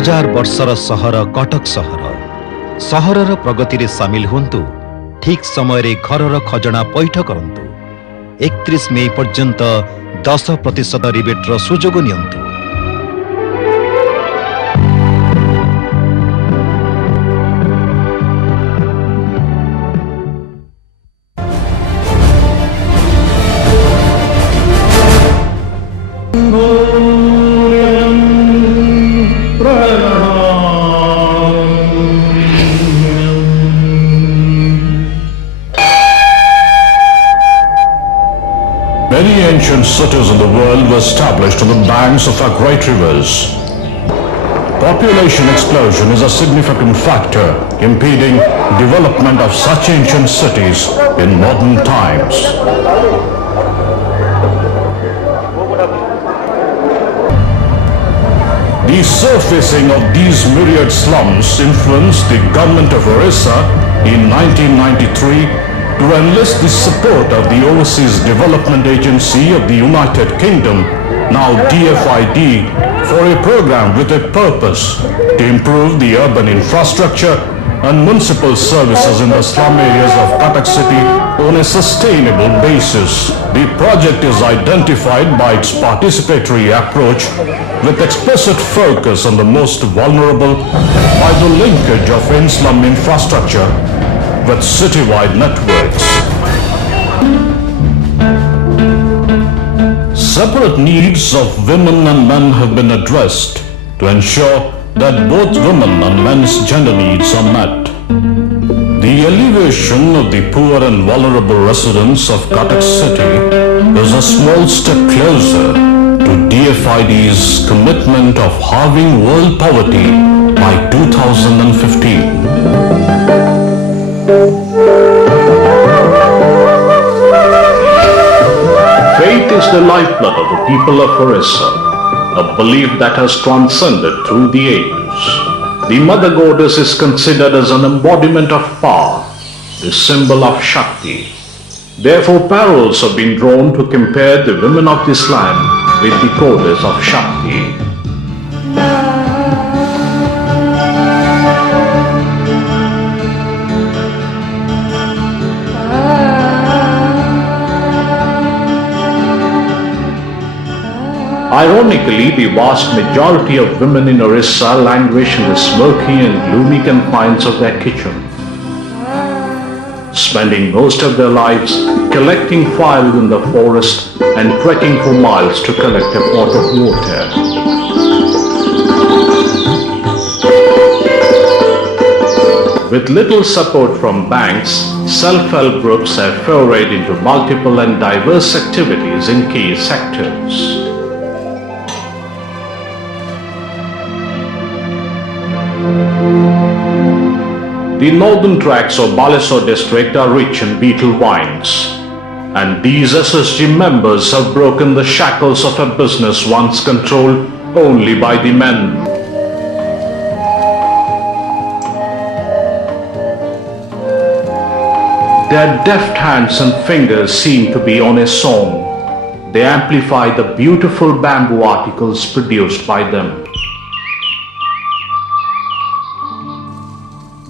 हजार वर्षर सहर कटक सहर सहरर प्रगति रे सामिल हुंतु ठीक समय रे घरर खजना पैठ करंतु 31 मई पर्यंत 10% रिबेटर सुजोग नियंतु। Many ancient cities in the world were established on the banks of our great rivers. Population explosion is a significant factor impeding development of such ancient cities in modern times. The surfacing of these myriad slums influenced the government of Orissa in 1993 to enlist the support of the Overseas Development Agency of the United Kingdom, now DFID, for a program with a purpose to improve the urban infrastructure and municipal services in the slum areas of Cuttack City on a sustainable basis. The project is identified by its participatory approach with explicit focus on the most vulnerable by the linkage of in-slum infrastructure with citywide networks. Separate needs of women and men have been addressed to ensure that both women and men's gender needs are met. The elevation of the poor and vulnerable residents of Cuttack City is a small step closer to DFID's commitment of halving world poverty by 2015. Faith is the lifeblood of the people of Orissa, a belief that has transcended through the ages. The Mother Goddess is considered as an embodiment of power, the symbol of Shakti. Therefore, parallels have been drawn to compare the women of this land with the goddess of Shakti. Ironically, the vast majority of women in Orissa languish in the smoky and gloomy confines of their kitchen, spending most of their lives collecting firewood in the forest and trekking for miles to collect a pot of water. With little support from banks, self-help groups have forayed into multiple and diverse activities in key sectors. The northern tracts of Balesore district are rich in beetle vines, and these SSG members have broken the shackles of a business once controlled only by the men. Their deft hands and fingers seem to be on a song. They amplify the beautiful bamboo articles produced by them.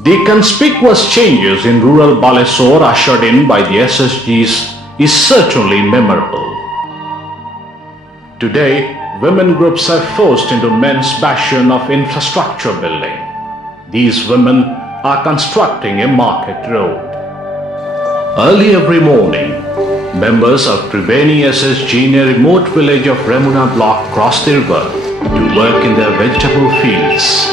The conspicuous changes in rural Balesore ushered in by the SSGs is certainly memorable. Today, women groups are forced into men's passion of infrastructure building. These women are constructing a market road. Early every morning, members of Triveni SSG in a remote village of Remuna block cross the river to work in their vegetable fields.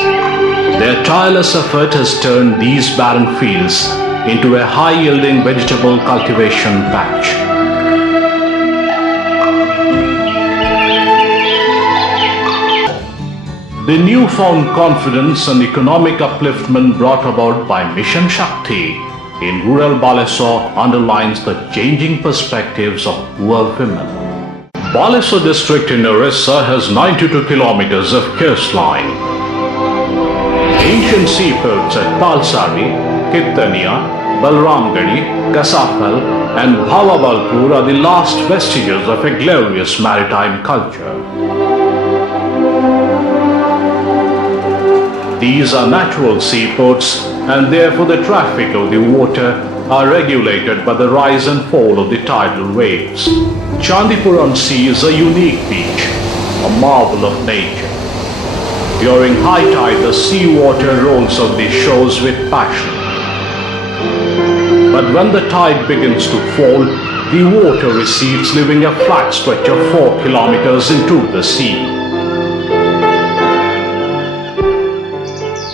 Their tireless effort has turned these barren fields into a high-yielding vegetable cultivation patch. The newfound confidence and economic upliftment brought about by Mission Shakti in rural Balesore underlines the changing perspectives of poor women. Balesore district in Orissa has 92 kilometers of coastline. Ancient seaports at Talsari, Kittania, Balramgadi, Kasafal and Bhavabalpur are the last vestiges of a glorious maritime culture. These are natural seaports and therefore the traffic of the water are regulated by the rise and fall of the tidal waves. Chandipuram Sea is a unique beach, a marvel of nature. During high tide, the seawater rolls over the shores with passion. But when the tide begins to fall, the water recedes, leaving a flat stretch of 4 kilometers into the sea.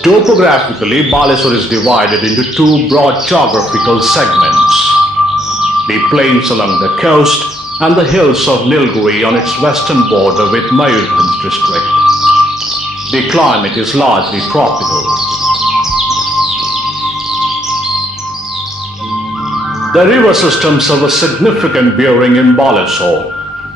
Topographically, Baleswar is divided into two broad geographical segments: the plains along the coast and the hills of Nilgiri on its western border with Mayurbhanj district. The climate is largely tropical. The river systems have a significant bearing in Baleswar.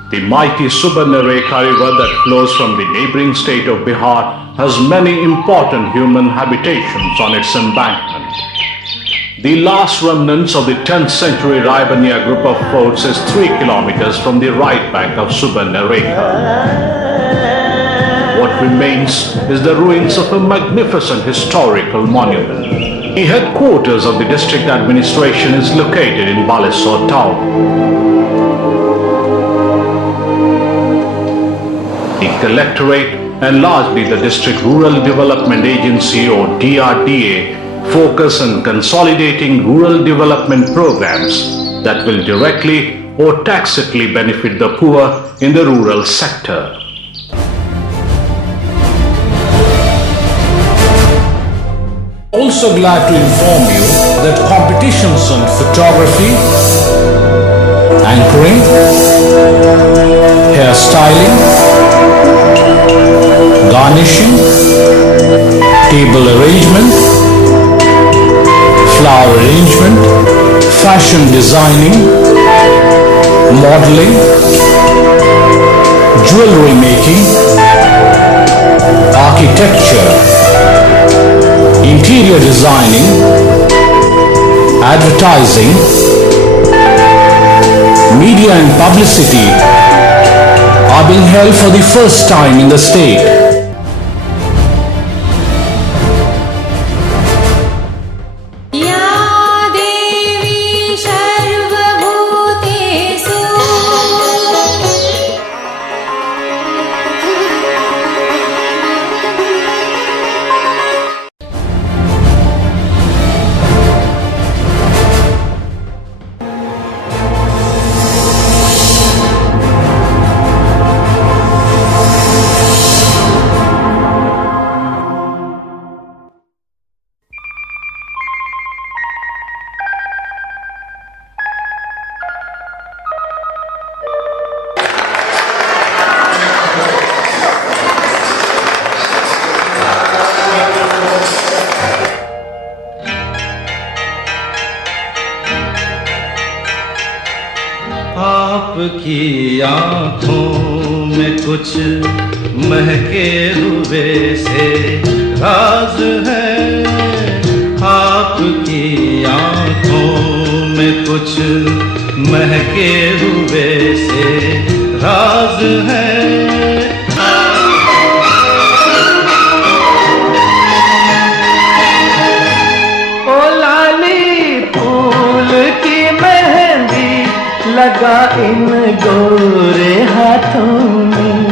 The mighty Subarnarekha River that flows from the neighboring state of Bihar has many important human habitations on its embankment. The last remnants of the 10th century Raibaniya group of forts is 3 kilometers from the right bank of Subarnarekha. What remains is the ruins of a magnificent historical monument. The headquarters of the district administration is located in Baleswar town. The Collectorate and largely the District Rural Development Agency or DRDA focus on consolidating rural development programs that will directly or tacitly benefit the poor in the rural sector. Also glad to inform you that competitions on photography, anchoring, hairstyling, garnishing, table arrangement, flower arrangement, fashion designing, modeling, jewelry making, architecture, interior designing, advertising, media and publicity are being held for the first time in the state. आपकी आँखों में कुछ महके हुए से राज है, आपकी आँखों में कुछ महके हुए से राज है। ओ लाली फूल की मेहंदी लगा इन गोरे हाथों में,